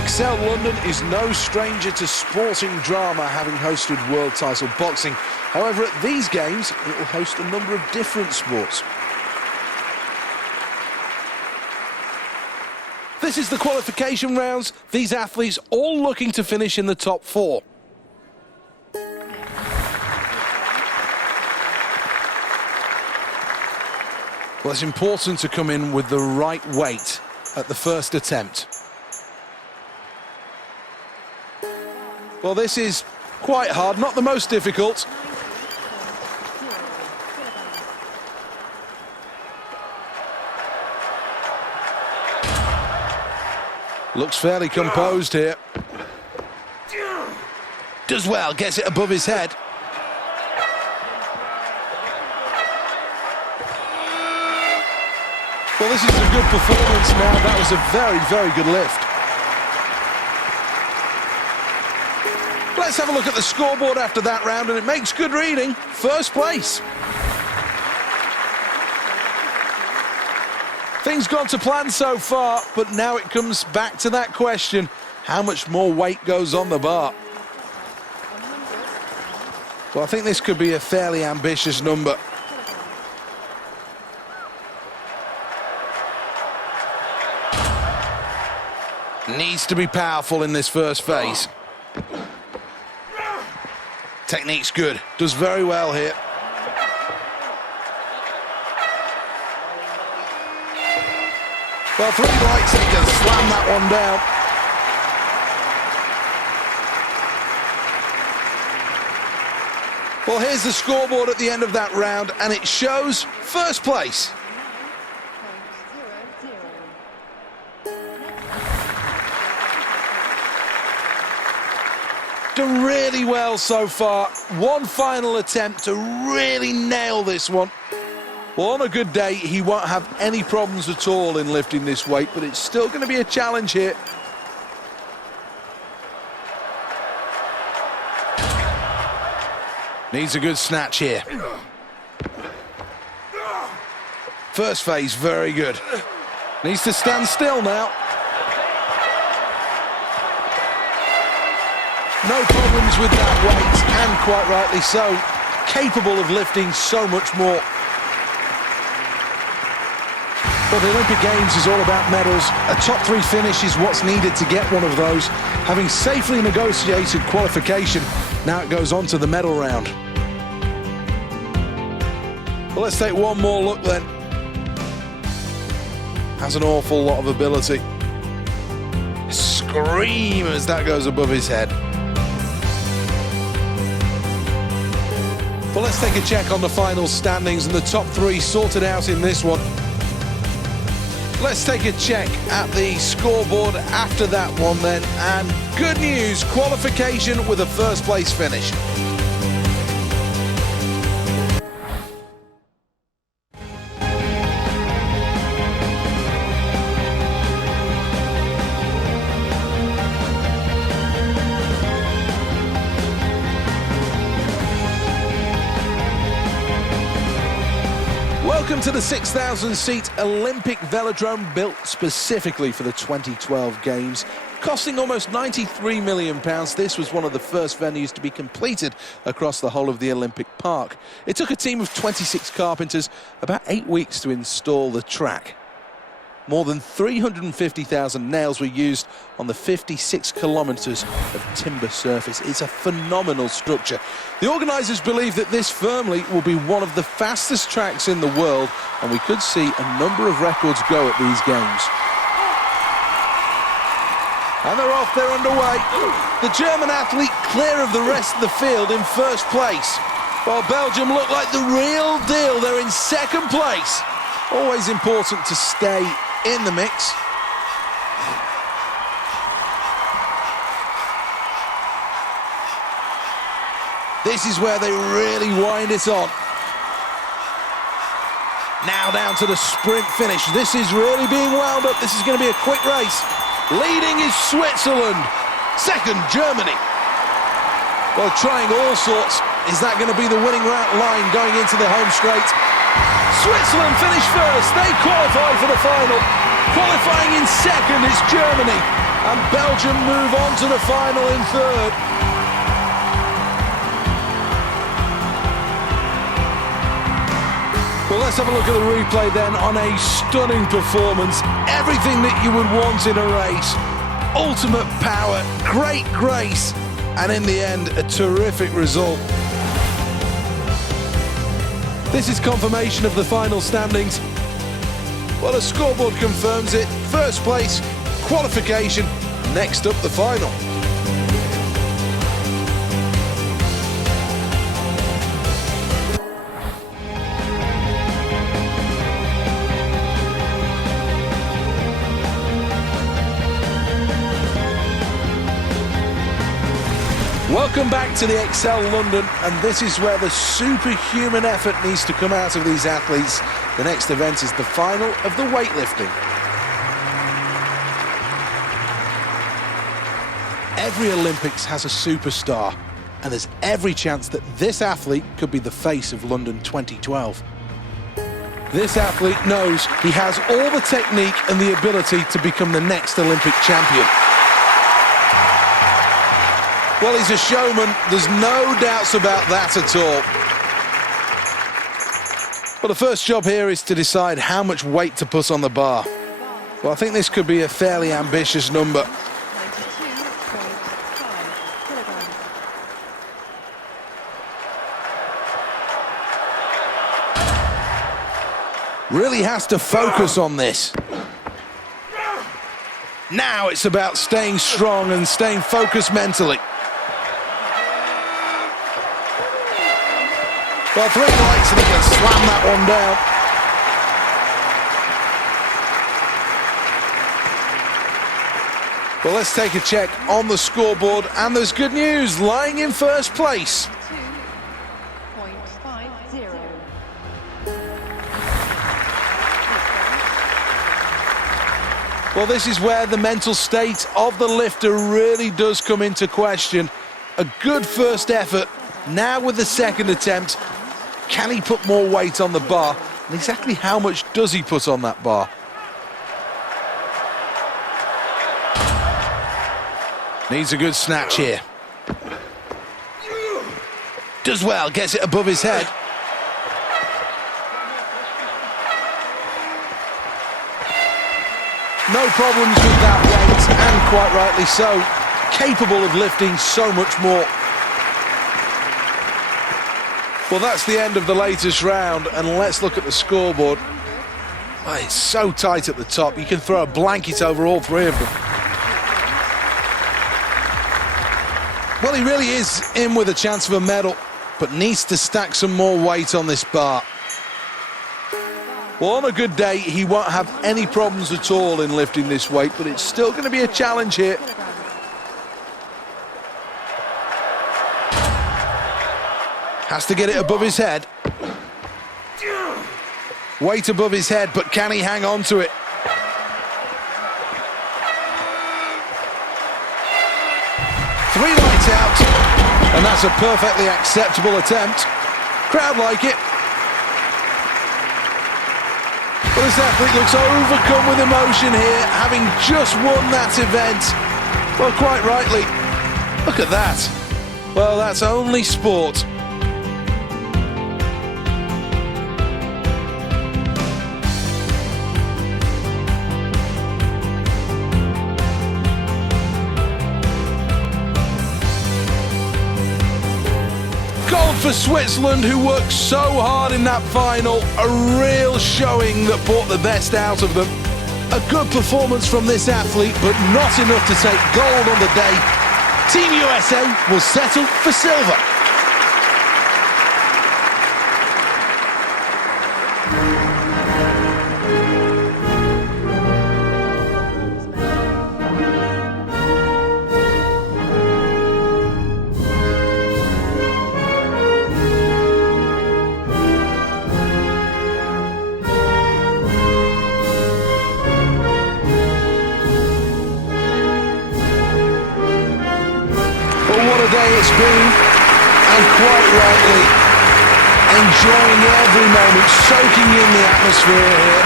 EXL London is no stranger to sporting drama, having hosted world title boxing. However, at these games, it will host a number of different sports. This is the qualification rounds. These athletes all looking to finish in the top four. Well, it's important to come in with the right weight at the first attempt. Well, this is quite hard, not the most difficult. Looks fairly composed here. Does well, gets it above his head. Well, this is a good performance now. That was a very, very good lift. Let's have a look at the scoreboard after that round, and it makes good reading. First place. Things gone to plan so far, but now it comes back to that question. How much more weight goes on the bar? Well, I think this could be a fairly ambitious number. Needs to be powerful in this first phase. Technique's good. Does very well here. Well, 3 light seconds. Slam that one down. Well, here's the scoreboard at the end of that round, and it shows first place. Done really well so far. One final attempt to really nail this one. Well, on a good day, he won't have any problems at all in lifting this weight, but it's still going to be a challenge here. Needs a good snatch here. First phase, very good. Needs to stand still now. No problems with that weight, and quite rightly so. Capable of lifting so much more. Well, the Olympic Games is all about medals. A top 3 finish is what's needed to get one of those. Having safely negotiated qualification, now it goes on to the medal round. Well, let's take one more look then. Has an awful lot of ability. Scream as that goes above his head. Well, let's take a check on the final standings, and the top 3 sorted out in this one. Let's take a check at the scoreboard after that one then, and good news, qualification with a first place finish. Welcome to the 6,000-seat Olympic Velodrome, built specifically for the 2012 Games. Costing almost £93 million, this was one of the first venues to be completed across the whole of the Olympic Park. It took a team of 26 carpenters about 8 weeks to install the track. More than 350,000 nails were used on the 56 kilometres of timber surface. It's a phenomenal structure. The organisers believe that this firmly will be one of the fastest tracks in the world, and we could see a number of records go at these games. And they're off, they're underway. The German athlete clear of the rest of the field in first place, while Belgium look like the real deal. They're in second place. Always important to stay in the mix. This is where they really wind it on. Now down to the sprint finish. This is really being wound up. This is going to be a quick race. Leading is Switzerland. Second, Germany. Well, trying all sorts. Is that going to be the winning line going into the home straight? Switzerland finish first. They qualify for the final. Qualifying in second is Germany. And Belgium move on to the final in third. Well, let's have a look at the replay then on a stunning performance. Everything that you would want in a race. Ultimate power, great grace, and in the end, a terrific result. This is confirmation of the final standings. Well, the scoreboard confirms it. First place, qualification, next up the final. Welcome back to the Excel London, and this is where the superhuman effort needs to come out of these athletes. The next event is the final of the weightlifting. Every Olympics has a superstar, and there's every chance that this athlete could be the face of London 2012. This athlete knows he has all the technique and the ability to become the next Olympic champion. Well, he's a showman, there's no doubts about that at all. Well, the first job here is to decide how much weight to put on the bar. Well, I think this could be a fairly ambitious number. Really has to focus on this. Now it's about staying strong and staying focused mentally. Well, 3 lights and he can slam that one down. Well, let's take a check on the scoreboard, and there's good news, lying in first place. 2.50. Well, this is where the mental state of the lifter really does come into question. A good first effort. Now with the second attempt, can he put more weight on the bar? And exactly how much does he put on that bar? Needs a good snatch here. Does well, gets it above his head. No problems with that weight, and quite rightly so. Capable of lifting so much more. Well, that's the end of the latest round, and let's look at the scoreboard. Oh, it's so tight at the top, you can throw a blanket over all 3 of them. Well, he really is in with a chance of a medal, but needs to stack some more weight on this bar. Well, on a good day, he won't have any problems at all in lifting this weight, but it's still going to be a challenge here. Has to get it above his head. Weight above his head, but can he hang on to it? Three lights out, and that's a perfectly acceptable attempt. Crowd like it. But this athlete looks overcome with emotion here, having just won that event. Well, quite rightly. Look at that. Well, that's only sport. Gold for Switzerland, who worked so hard in that final. A real showing that brought the best out of them. A good performance from this athlete, but not enough to take gold on the day. Team USA will settle for silver. What a day it's been, and quite rightly, enjoying every moment, soaking in the atmosphere here.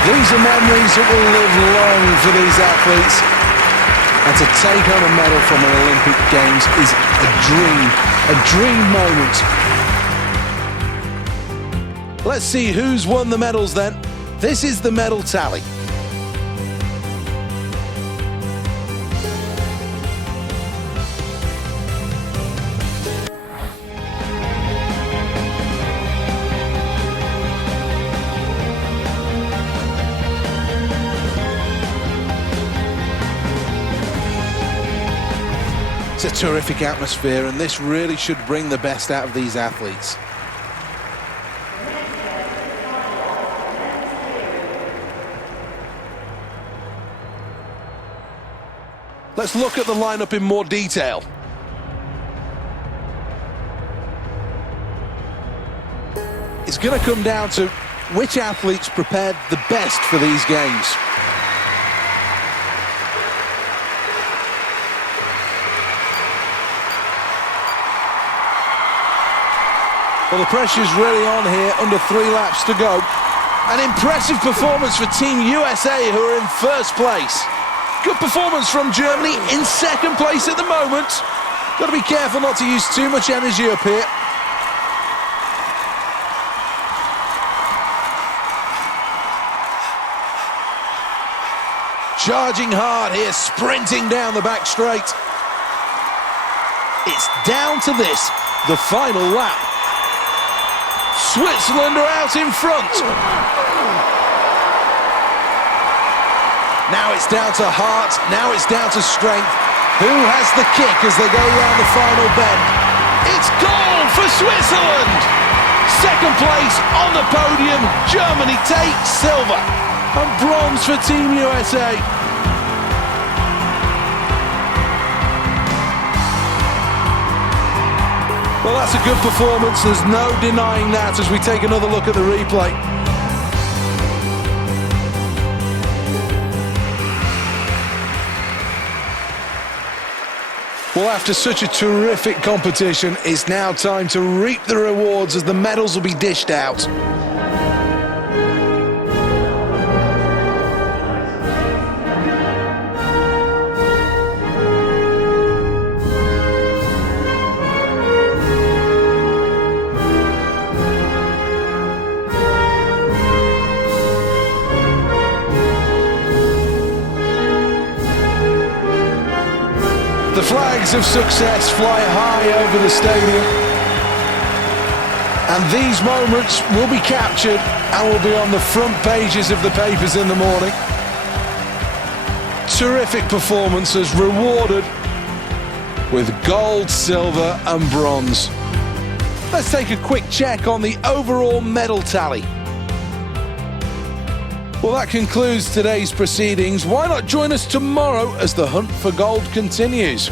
These are memories that will live long for these athletes. And to take home a medal from an Olympic Games is a dream moment. Let's see who's won the medals then. This is the medal tally. It's a terrific atmosphere, and this really should bring the best out of these athletes. Let's look at the lineup in more detail. It's going to come down to which athletes prepared the best for these games. Well, the pressure's really on here, under 3 laps to go. An impressive performance for Team USA, who are in first place. Good performance from Germany in second place at the moment. Got to be careful not to use too much energy up here. Charging hard here, sprinting down the back straight. It's down to this, the final lap. Switzerland are out in front. Now it's down to heart, now it's down to strength. Who has the kick as they go round the final bend? It's gold for Switzerland! Second place on the podium, Germany takes silver. And bronze for Team USA. Well, that's a good performance, there's no denying that as we take another look at the replay. Well, after such a terrific competition, it's now time to reap the rewards as the medals will be dished out. The flags of success fly high over the stadium, and these moments will be captured and will be on the front pages of the papers in the morning. Terrific performances rewarded with gold, silver and bronze. Let's take a quick check on the overall medal tally. Well, that concludes today's proceedings. Why not join us tomorrow as the hunt for gold continues?